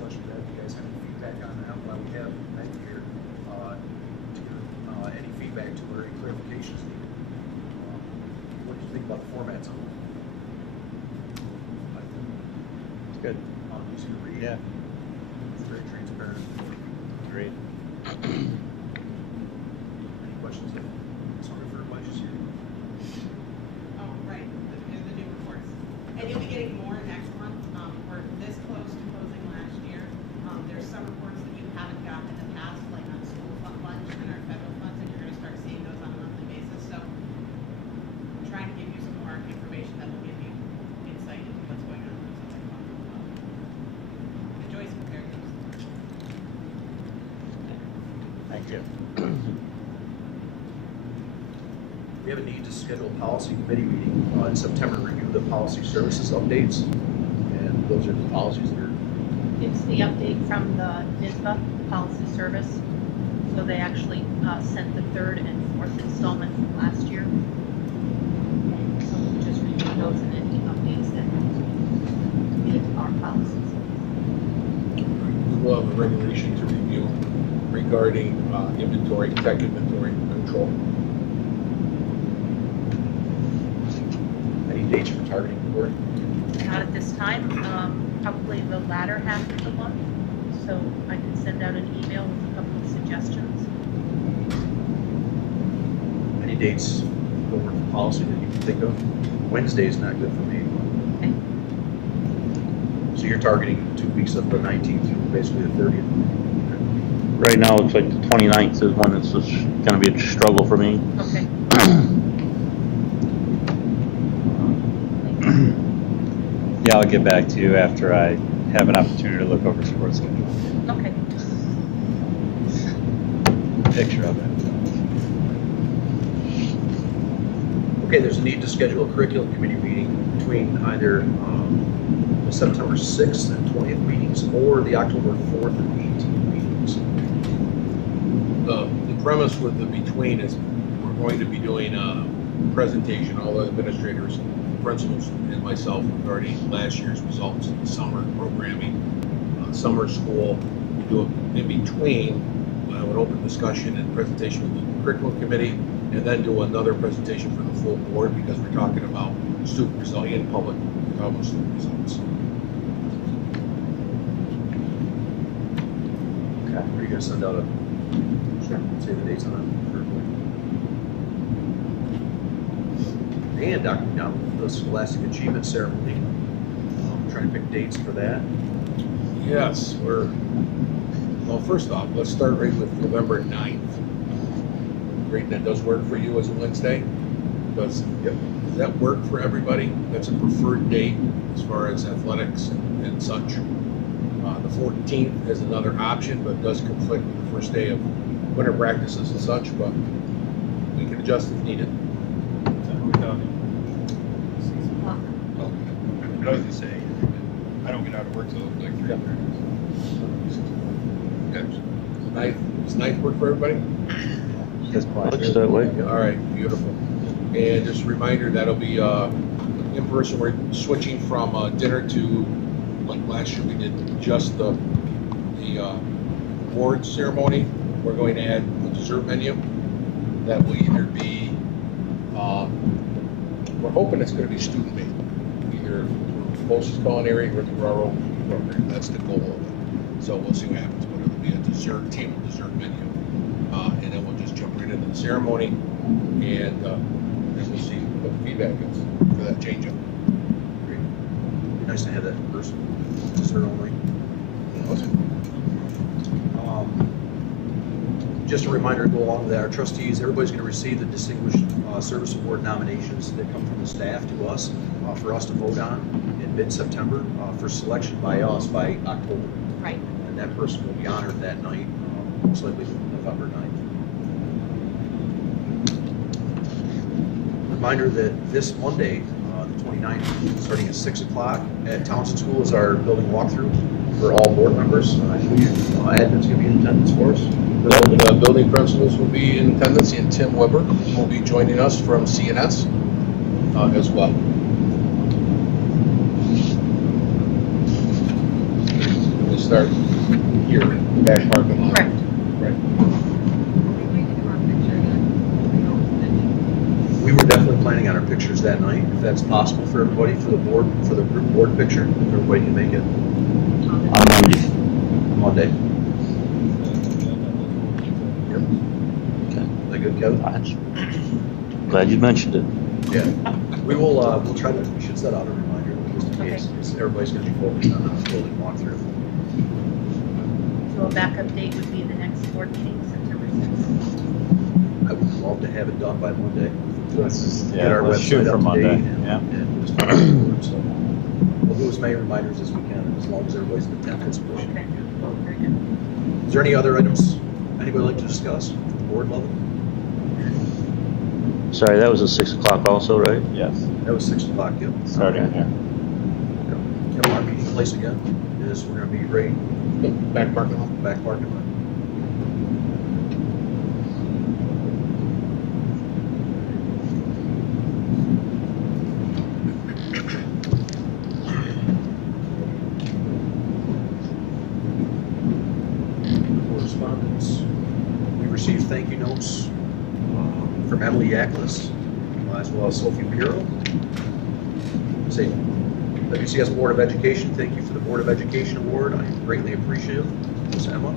discussion that. You guys have any feedback on that? While we have Maggie here, any feedback to her, any clarifications needed? What do you think about the formats of it? It's good. Easy to read. Yeah. It's very transparent. Great. Any questions? Sorry for everybody just here. Oh, right, the new reports. And you'll be getting more next month. We're this close to closing last year. There's some reports that you haven't gotten in the past, like on school lunch and our federal funds, and you're gonna start seeing those on a monthly basis. So I'm trying to give you some more information that will give you insight into what's going on. Joyce prepared those. Thank you. We have a need to schedule a policy committee meeting in September to review the policy services updates. And those are the policies that are, It's the update from the NISBA policy service. So they actually sent the third and fourth installment from last year. And so we'll just review those and any updates that need our policies. We will have a regulation to review regarding inventory, tech inventory control. any dates for targeting the board? Not at this time, probably the latter half of the month. So I can send out an email with a couple of suggestions. Any dates over the policy that you can think of? Wednesday is not good for me. Okay. So you're targeting 2 weeks of the 19th through basically the 30th. Right now, it's like the 29th is one that's just gonna be a struggle for me. Okay. Yeah, I'll get back to you after I have an opportunity to look over sports schedule. Okay. Picture of it. Okay, there's a need to schedule a curriculum committee meeting between either the September 6th and 20th meetings or the October 4th and 18th meetings. The premise with the between is we're going to be doing a presentation, all the administrators, principals, and myself regarding last year's results in the summer programming, summer school. We do it in between, an open discussion and presentation with the curriculum committee, and then do another presentation for the full board because we're talking about student results in public, we're talking about student results. Okay. Are you gonna send out a, say the dates on it? And Dr. McDonald, the Scholastic Achievement Ceremony. Trying to pick dates for that. Yes, well, first off, let's start right with November 9th. Great, that does work for you as a Wednesday? Does that work for everybody? That's a preferred date as far as athletics and such. The 14th is another option, but does conflict with the first day of winter practices and such, but we can adjust if needed. I was gonna say, I don't get out of work till like 3:30. Okay. Does 9th work for everybody? This point. Looks that way. All right, beautiful. And just a reminder, that'll be in person. We're switching from dinner to, like last year we did just the award ceremony. We're going to add a dessert menu that will either be, we're hoping it's going to be student made, either through Closest Culinary or through our own program. That's the goal of it. So we'll see what happens, but it'll be a table dessert menu. And then we'll just jump right into the ceremony, and then we'll see what the feedback is for that change up. Great. Be nice to have that in person, dessert only. Just a reminder to go along with that, our trustees, everybody's going to receive the Distinguished Service Award nominations that come from the staff to us for us to vote on in mid-September for selection by us by October. Right. And that person will be honored that night, most likely November 9th. Reminder that this Monday, the 29th, starting at 6 o'clock at Townsend School is our building walkthrough for all board members. Admin's going to be in attendance for us. The building principals will be in attendance, and Tim Weber will be joining us from CNS as well. start here, back parking lot. Correct. Right. We were definitely planning on our pictures that night, if that's possible for everybody, for the board, for the group board picture, if everybody can make it On Monday. Monday. Yep. Okay. Is that good, Kevin? Glad you mentioned it. Yeah. We will, we'll try to, we should set out a reminder, just in case, because everybody's gonna be focused on the building walkthrough. So a backup date would be the next board meeting, September 6th. I would love to have it done by Monday. Let's just, Get our let's shoot website for up to Monday, date and- yeah. And just follow through, so we'll do as many reminders as we can, as long as everybody's in attendance. Okay, very good. Is there any other items anybody would like to discuss at the board level? Sorry, that was at 6 o'clock also, right? Yes, That was 6 o'clock, yep. starting Okay. here. Yep, our meeting place again is, we're gonna be right Back parking lot. back parking lot. Correspondence. We received thank you notes from Emily Yaklis, as well as Sophie Piro. Say, WCS Board of Education, thank you for the Board of Education Award. I greatly appreciate it, Ms. Emma.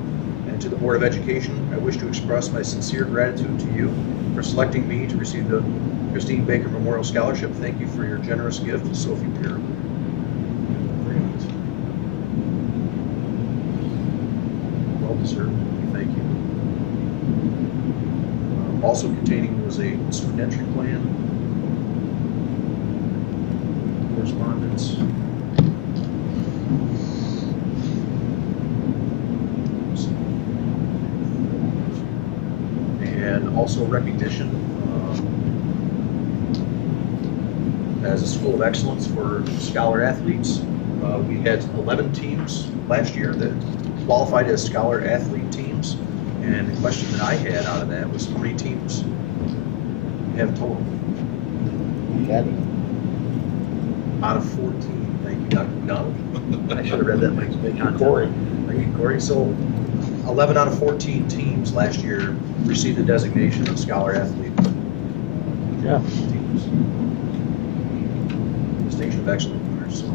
And to the Board of Education, I wish to express my sincere gratitude to you for selecting me to receive the Christine Baker Memorial Scholarship. Thank you for your generous gift, Sophie Piro. Well deserved, thank you. Also containing was a student entry plan, correspondence. And also recognition as a school of excellence for scholar athletes. We had 11 teams last year that qualified as scholar athlete teams. And the question that I had out of that was, how many teams we have total? We had it. Out of 14. Thank you, Dr. McDonald. I should have read that in my content. Corey. Thank you, Corey. So 11 out of 14 teams last year received the designation of scholar athlete Yeah. teams. Distinction of excellent winners. So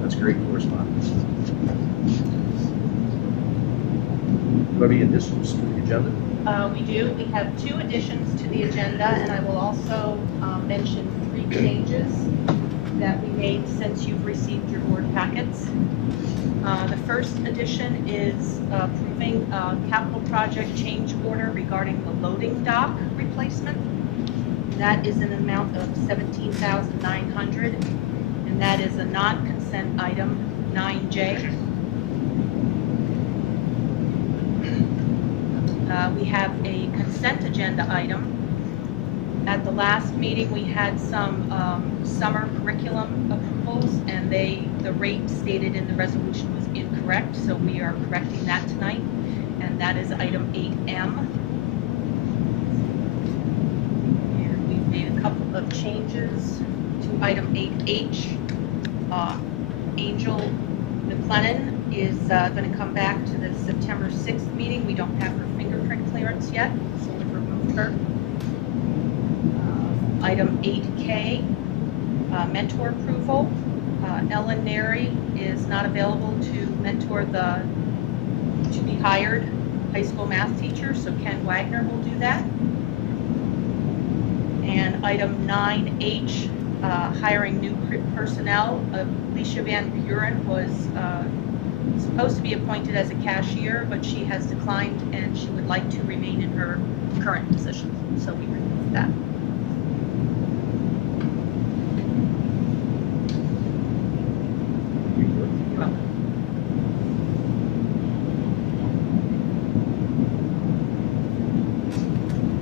that's great correspondence. Do you have any additions to the agenda? We do. We have 2 additions to the agenda, and I will also mention 3 changes that we made since you've received your board packets. The first addition is approving a capital project change order regarding the loading dock replacement. That is an amount of $17,900, and that is a non-consent item, 9J. We have a consent agenda item. At the last meeting, we had some summer curriculum approvals, and the rate stated in the resolution was incorrect, so we are correcting that tonight, and that is item 8M. And we've made a couple of changes to item 8H. Angel McLennan is going to come back to the September 6th meeting. We don't have her fingerprint clearance yet, so we've removed her. Item 8K, mentor approval. Ellen Neri is not available to mentor the to-be-hired high school math teacher, so Ken Wagner will do that. And item 9H, hiring new personnel. Alicia Van Buren was supposed to be appointed as a cashier, but she has declined and she would like to remain in her current position, so we removed that. You're welcome.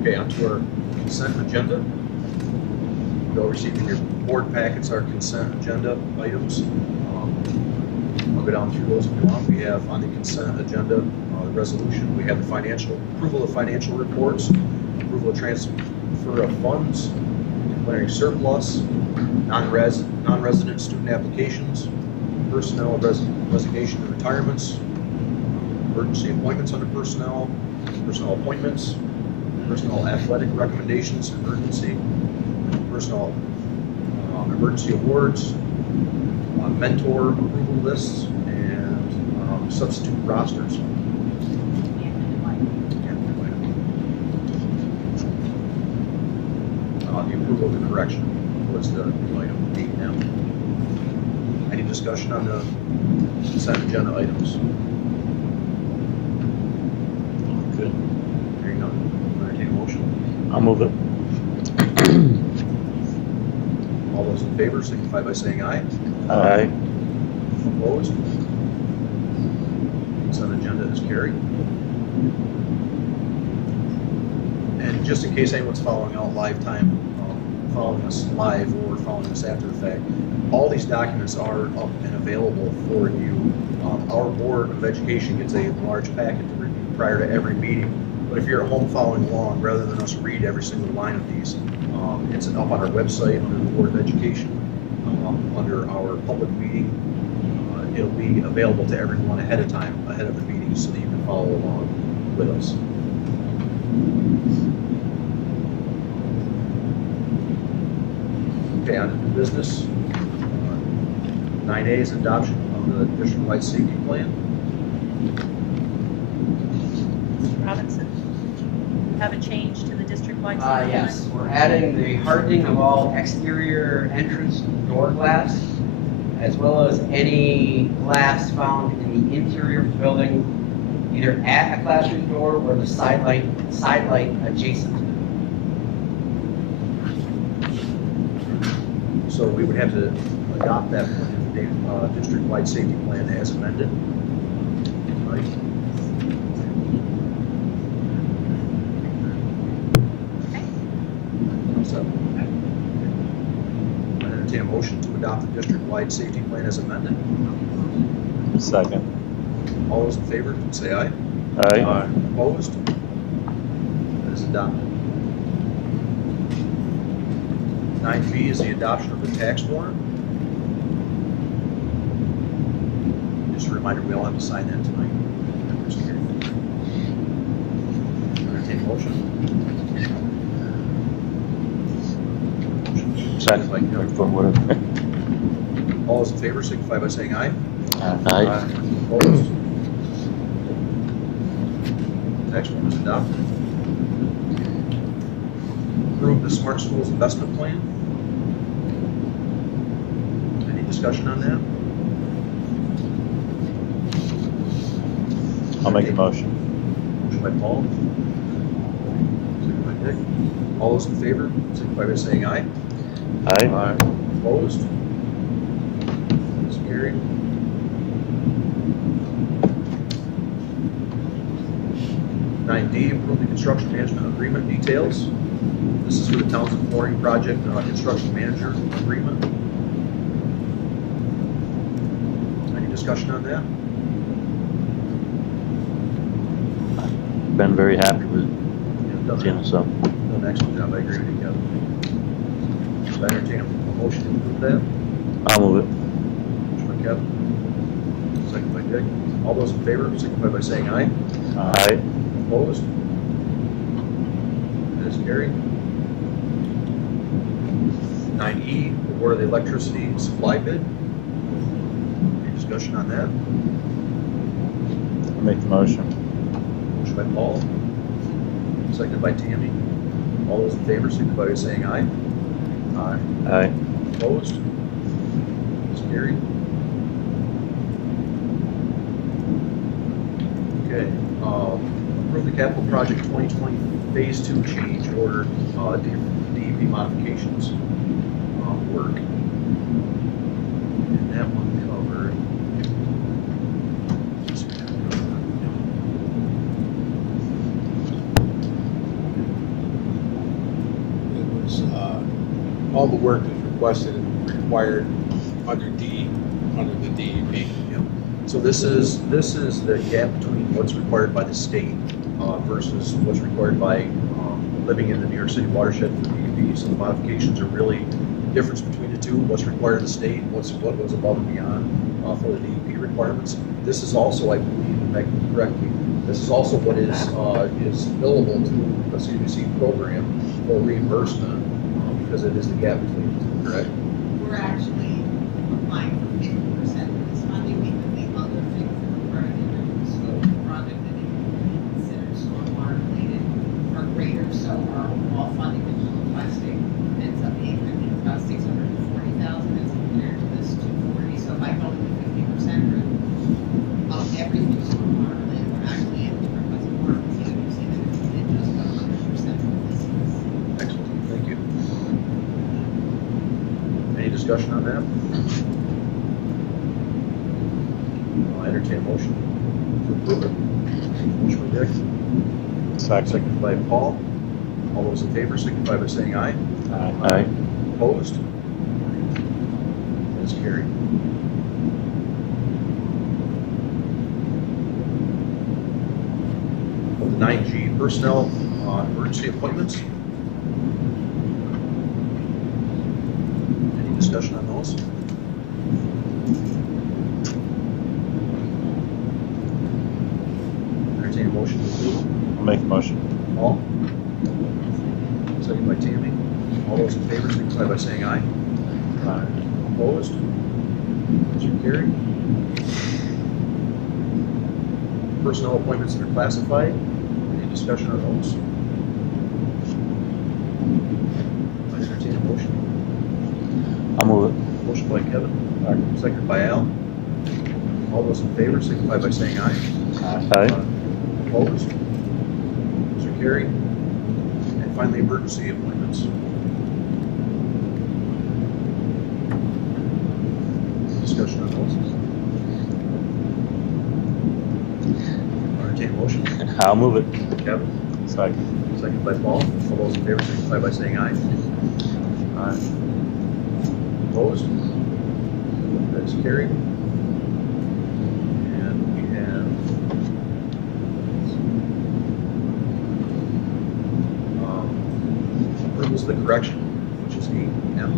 Okay, on to our consent agenda. You all received in your board packets our consent agenda items. I'll go down through those if you want. We have on the consent agenda the resolution. We have the financial approval of financial reports, approval of transfer of funds, declaring surplus, non-resident student applications, personnel resignation and retirements, emergency appointments under personnel, personnel appointments, personnel athletic recommendations, emergency, personnel emergency awards, mentor approval lists, and substitute rosters. The approval of the correction was the new item 8M. Any discussion on the consent agenda items? Good. Hearing none, entertain a motion. I'll move it. All those in favor signify by saying aye. Aye. Opposed? Consent agenda is carried. And just in case anyone's following out live time, following us live or following us after the fact, all these documents are up and available for you. Our Board of Education gets a large packet to review prior to every meeting. But if you're at home following along, rather than us read every single line of these, it's up on our website under the Board of Education, under our public meeting. It'll be available to everyone ahead of time, ahead of the meeting, so that you can follow along with us. Okay, on to new business. 9A is adoption of the district-wide safety plan. Mr. Robinson, have a change to the district-wide safety plan? Yes, we're adding the hardening of all exterior entrance door glass, as well as any glass found in the interior of the building, either at a classroom door or the side light adjacent to it. So we would have to adopt that district-wide safety plan as amended. Right? Okay. So, I entertain a motion to adopt the district-wide safety plan as amended. Second. All those in favor, say aye. Aye. Opposed? That is adopted. 9B is the adoption of the tax warrant. Just a reminder, we all have to sign that tonight. Entertain a motion. Second. Like, For whatever. all those in favor signify by saying aye. Aye. Opposed? Tax warrant is adopted. Approve the Smart Schools Investment Plan. Any discussion on that? I'll make a motion. Motion by Paul. Second by Dick. All those in favor, signify by saying aye. Aye. Opposed? That's carried. Nine D, approve the construction management agreement details. This is for the Townsend Flooring Project, construction manager agreement. Any discussion on that? Been very happy with Yeah, done Tina, so. an excellent job, I agree with you, Kevin. So I entertain a motion to approve that. I'll move it. Motion by Kevin. Second by Dick. All those in favor, signify by saying aye. Aye. Opposed? That is carried. 9E, award of the electricity supply bid. Any discussion on that? I'll make the motion. Motion by Paul. Seconded by Tammy. All those in favor, signify by saying aye. Aye. Aye. Opposed? It's carried. Okay, approve the capital project 2020 phase 2 change order, DEP modifications, work. And that one covered. It was, all the work is requested and required under the DEP. Yep. So this is the gap between what's required by the state versus what's required by living in the New York City watershed for DEP. So the modifications are really the difference between the two, what's required of the state, what goes above and beyond. for the DEP requirements. This is also, I believe, and Meg can correct me, this is also what is billable to a CDC program for reimbursement, because it is the gap between the two, correct? We're actually applying for 50% of this funding because the other things that are part of the scope of the project that they considered stormwater related are greater, so our overall funding that you're requesting ends up being, I think, about $640,000 as compared to this 240. So if I go with the 50% of everything stormwater related, we're actually able to request more from CWC than if we did just go 100% of this. Excellent, thank you. Any discussion on that? I'll entertain a motion to approve it. Motion by Dick, seconded by Paul. All those in favor signify by saying aye. Aye. Opposed? That's carried. Of the 9G personnel emergency appointments. Any discussion on those? Entertain a motion to approve. I'll make a motion. Paul? Second by Tammy. All those in favor signify by saying aye. Opposed? Motion carried. Personnel appointments that are classified. Any discussion on those? I entertain a motion. I'll move it. Motion by Kevin, second by Al. All those in favor signify by saying aye. Aye. Opposed? Motion carried. And finally, emergency appointments. Discussion on those? Entertain a motion. I'll move it. Kevin, Second. second by Paul. All those in favor signify by saying aye. Aye. Opposed? That is carried. And we have approvals of the correction, which is 8M.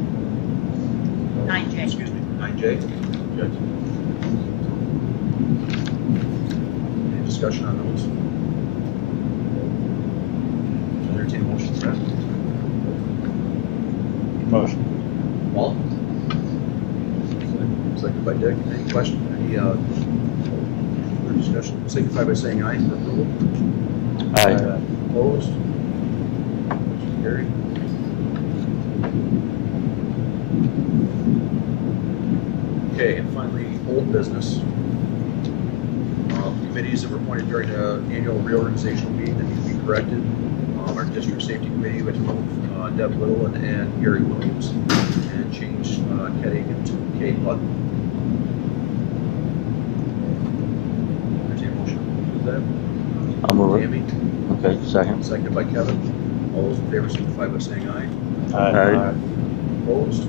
9J. Excuse me, 9J. Good. Any discussion on those? Entertain a motion for that. Motion. Paul? Second by Dick. Any question, any further discussion? Signify by saying aye for approval. Aye. Opposed? Motion carried. Okay, and finally, old business. Committees that were appointed during the annual reorganizational meeting that need to be corrected. Our district safety committee, which moved Deb Little and Gary Williams, and changed Ketting to Kay Button. Entertain a motion to approve that. I'll move it. Tammy, Okay, second. seconded by Kevin. All those in favor signify by saying aye. Aye. Opposed?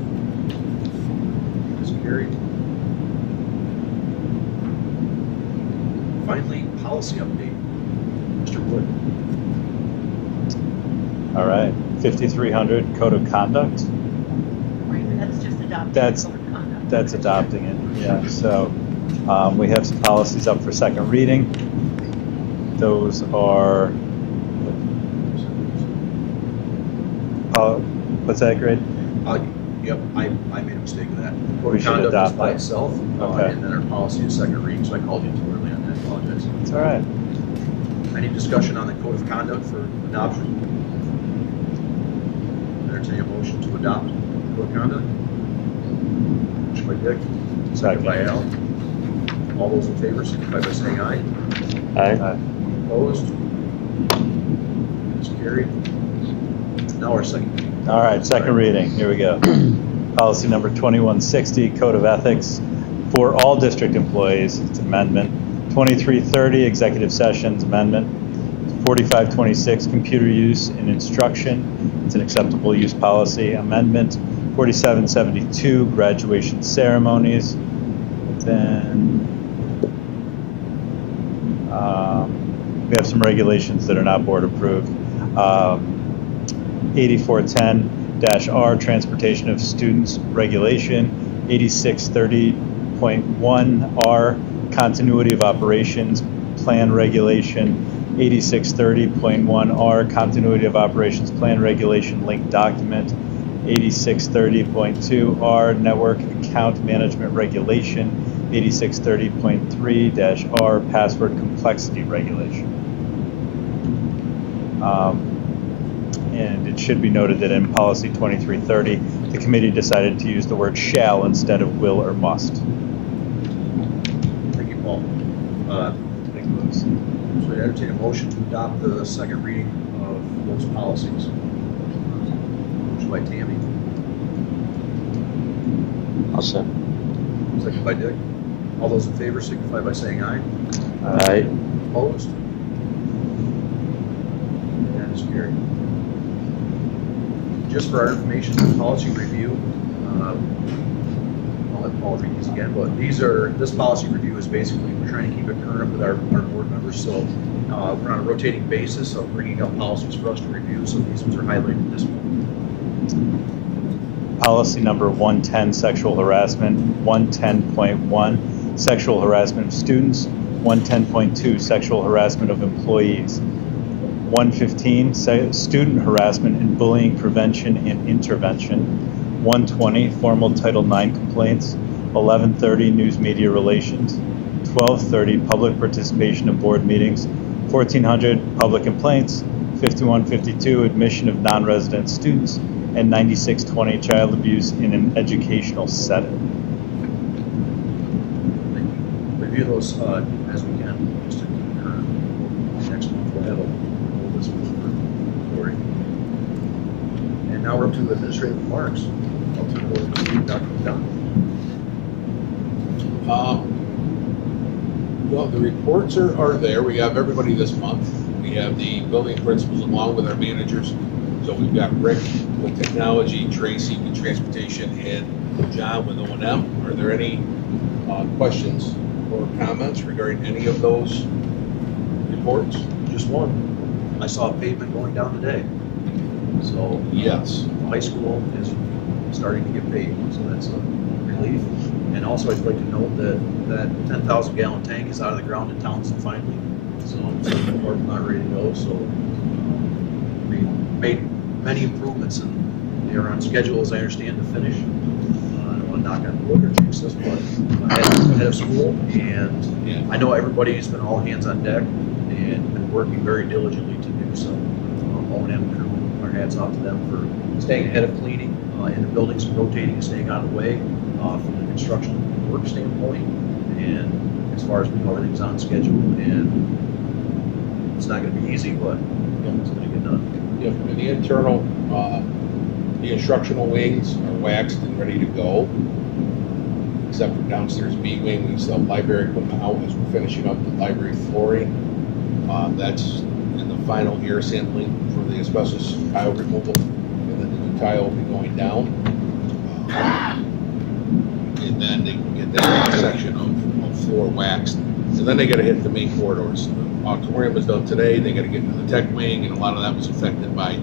That's carried. Finally, policy update. Mr. Wood. All right. 5300 Code of Conduct. Right, that's just adopting. That's- code of conduct. That's adopting it, yeah. So we have some policies up for second reading. Those are, what's that grade? Yep, I made a mistake of that. Code We of should conduct is adopt by that. itself, Okay. and then our policy is second reading, so I called you too early on that, I apologize. It's all right. Any discussion on the code of conduct for adoption? Entertain a motion to adopt code of conduct? Motion by Dick, second by Al. All those in favor signify by saying aye. Aye. Opposed? It's carried. Now our second reading. All right, second reading, here we go. Policy number 2160, Code of Ethics for all district employees, it's amendment. 2330, Executive Sessions, amendment. 4526, Computer Use in Instruction, it's an acceptable use policy, amendment. 4772, Graduation Ceremonies. Then we have some regulations that are not board approved. 8410-R, Transportation of Students Regulation, 8630 8630.1R, continuity of operations plan regulation. 8630.1R, continuity of operations plan regulation linked document. 8630.2R, network account management regulation. 8630.3-R, password complexity regulation. And it should be noted that in policy 2330, the committee decided to use the word shall instead of will or must. Thank you, Paul. Thank you, Louis. So I entertain a motion to adopt the second reading of those policies. Motion by Tammy, I'll say. second by Dick. All those in favor signify by saying aye. Aye. Opposed? That is carried. Just for our information, policy review, I'll let Paul read these again, but this policy review is basically, we're trying to keep it current with our board members, so we're on a rotating basis of bringing up policies for us to review, so these ones are highlighted this month. Policy number 110, sexual harassment. 110.1, sexual harassment of students. 110.2, sexual harassment of employees. 115, student harassment and bullying prevention and intervention. 120, formal Title IX complaints. 1130, news media relations. 1230, public participation in board meetings. 1400, public complaints. 5152, admission of non-resident students. And 9620, child abuse in an educational setting. Thank you. Review those as we can, just to keep it current. Next month we'll have a list for Lori. And now we're up to administrative remarks. I'll turn it over to Dr. McDonald. Well, the reports are there. We have everybody this month. We have the building principals along with our managers. So we've got Rick with technology, Tracy with transportation, and John with O&M. Are there any questions or comments regarding any of those reports? Just one. I saw pavement going down today. So Yes. high school is starting to get paved, so that's a relief. And also, I'd like to note that that 10,000 gallon tank is out of the ground in Townsend finally. So the parking lot ready to go. So we made many improvements and they are on schedule, as I understand, to finish. I don't want to knock on wood or jinx this, but ahead of school. And Yeah. I know everybody's been all hands on deck and been working very diligently to do so. O&M crew, our hats off to them for staying ahead of cleaning in the buildings, rotating and staying out of the way from the construction work standpoint. And as far as we know, everything's on schedule and it's not going to be easy, but it's going to get done. Yep, and the internal, the instructional wings are waxed and ready to go. Except for downstairs B wing, we still have library equipment out as we're finishing up the library flooring. That's in the final air sampling for the asbestos tile removal, and then the new tile will be going down. And then they can get that section of floor waxed, and then they gotta hit the main corridors. The auditorium was done today, they gotta get into the tech wing, and a lot of that was affected by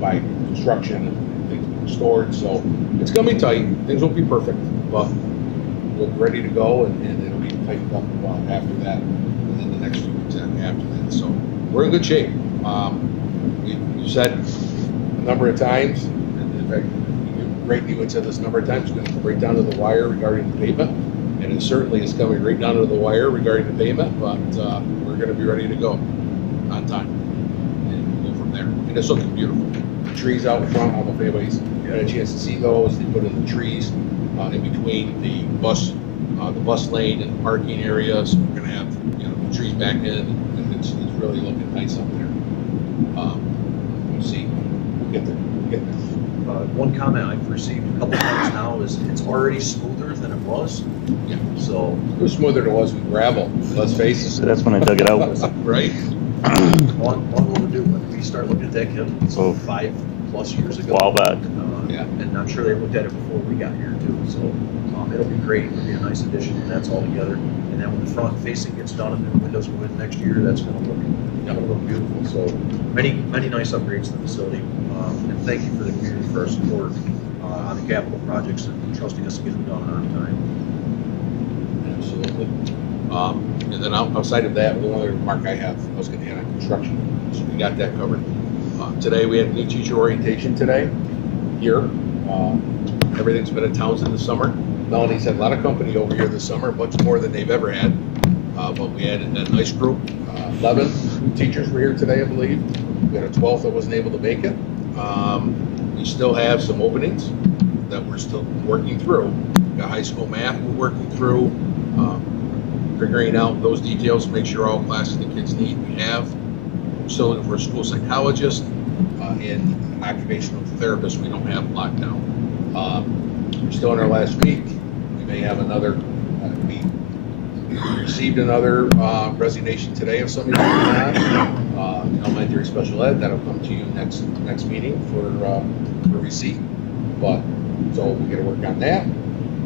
by construction and things being stored, so it's gonna be tight, things won't be perfect, but we'll be ready to go, and it'll be tightened up after that, and then the next few weeks after that, so we're in good shape. We've said a number of times, and in fact, Ray, you had said this a number of times, it's gonna come right down to the wire regarding the pavement, and it certainly is coming right down to the wire regarding the pavement, but we're gonna be ready to go on time, and go from there. And it's looking beautiful. The trees out front, I don't know if anybody's had a chance to see those, they put in the trees in between the bus lane and the parking area, so we're gonna have, the trees back in, and it's really looking nice up there. We'll see, we'll get there. One comment I've received a couple times now is it's already smoother than it was. Yeah. So, It was smoother than it was with gravel, let's face So it. that's when I dug it out. Right? one will do. When we start looking at that, Kim, it's Oh. 5+ years ago. A while back. Yeah. And I'm sure they looked at it before we got here too. So it'll be great. It'll be a nice addition when that's all together. And then when the front facing gets done and the windows go in next year, that's going to look beautiful. So many nice upgrades to the facility. And thank you for the community for our support on the capital projects and trusting us to get them done on time. absolutely. And then outside of that, the only remark I was gonna add on construction, so we got that covered. Today, we had new teacher orientation today, here. Everything's been in Townsend this summer. Melanie's had a lot of company over here this summer, much more than they've ever had. But we had a nice group, 11 new teachers were here today, I believe. We had a 12th that wasn't able to make it. We still have some openings that we're still working through. Got high school math we're working through, figuring out those details to make sure all classes the kids need we have. We're still looking for a school psychologist and occupational therapist we don't have locked down. We're still in our last week. We may have another, we received another resignation today of somebody elementary special ed. That'll come to you next meeting for receipt. But, so we gotta work on that.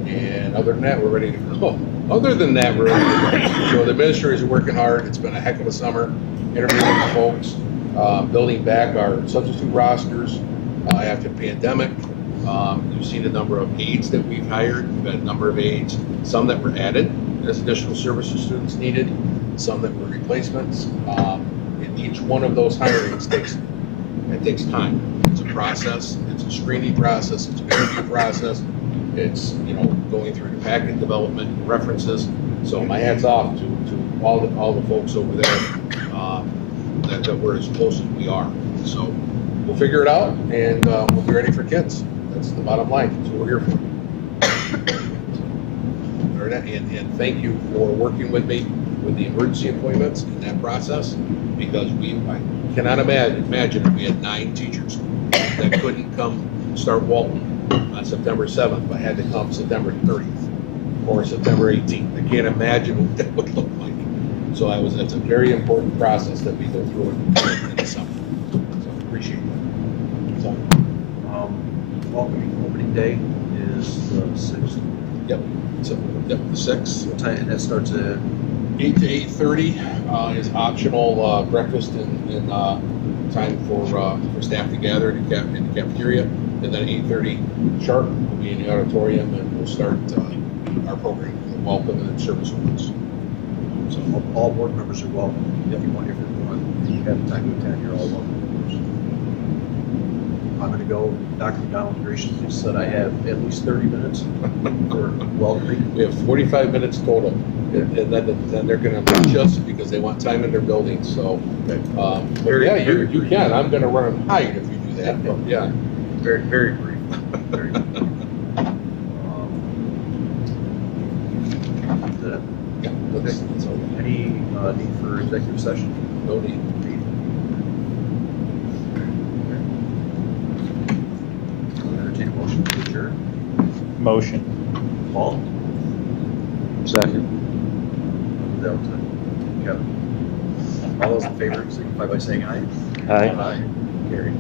And other than that, we're ready to go. Other than that, we're ready to go. So the administrators are working hard. It's been a heck of a summer, interviewing folks, building back our substitute rosters after the pandemic. You've seen the number of aides that we've hired. We've had a number of aides, some that were added as additional services students needed, some that were replacements. And each one of those hirings takes time. It's a process. It's a screening process. It's an interview process. It's, going through the packet development, references. So my hat's off to all the folks over there that we're as close as we are. So we'll figure it out, and we'll be ready for kids. That's the bottom line. That's what we're here for. And thank you for working with me with the emergency appointments in that process, because I cannot imagine if we had 9 teachers that couldn't come start Walton on September 7th, but had to come September 30th or September 18th. I can't imagine what that would look like. So that's a very important process that we go through in the summer. So appreciate that. So, Opening day is the 6th. yep. So, the 6th. What time, and that starts at 8 to 8:30 is optional breakfast and time for staff to gather in the cafeteria. And then 8:30 sharp, we'll be in the auditorium and we'll start our program, the welcome and service awards. So all board members are welcome. If you want have time to attend, you're all welcome. I'm going to go. Dr. McDonald graciously said I have at least 30 minutes for welcoming. We have 45 minutes total, and then they're going to reach us because they want time in their building. So, you can. I'm going to run and hide if you do that. But yeah, Very, very brief. Very brief. yeah. That's all. Any need for executive session? No need. I'll entertain a motion to adjourn. Motion. Paul? Second. That was it. Kevin? All those in favor signify by saying aye. Aye. Carried.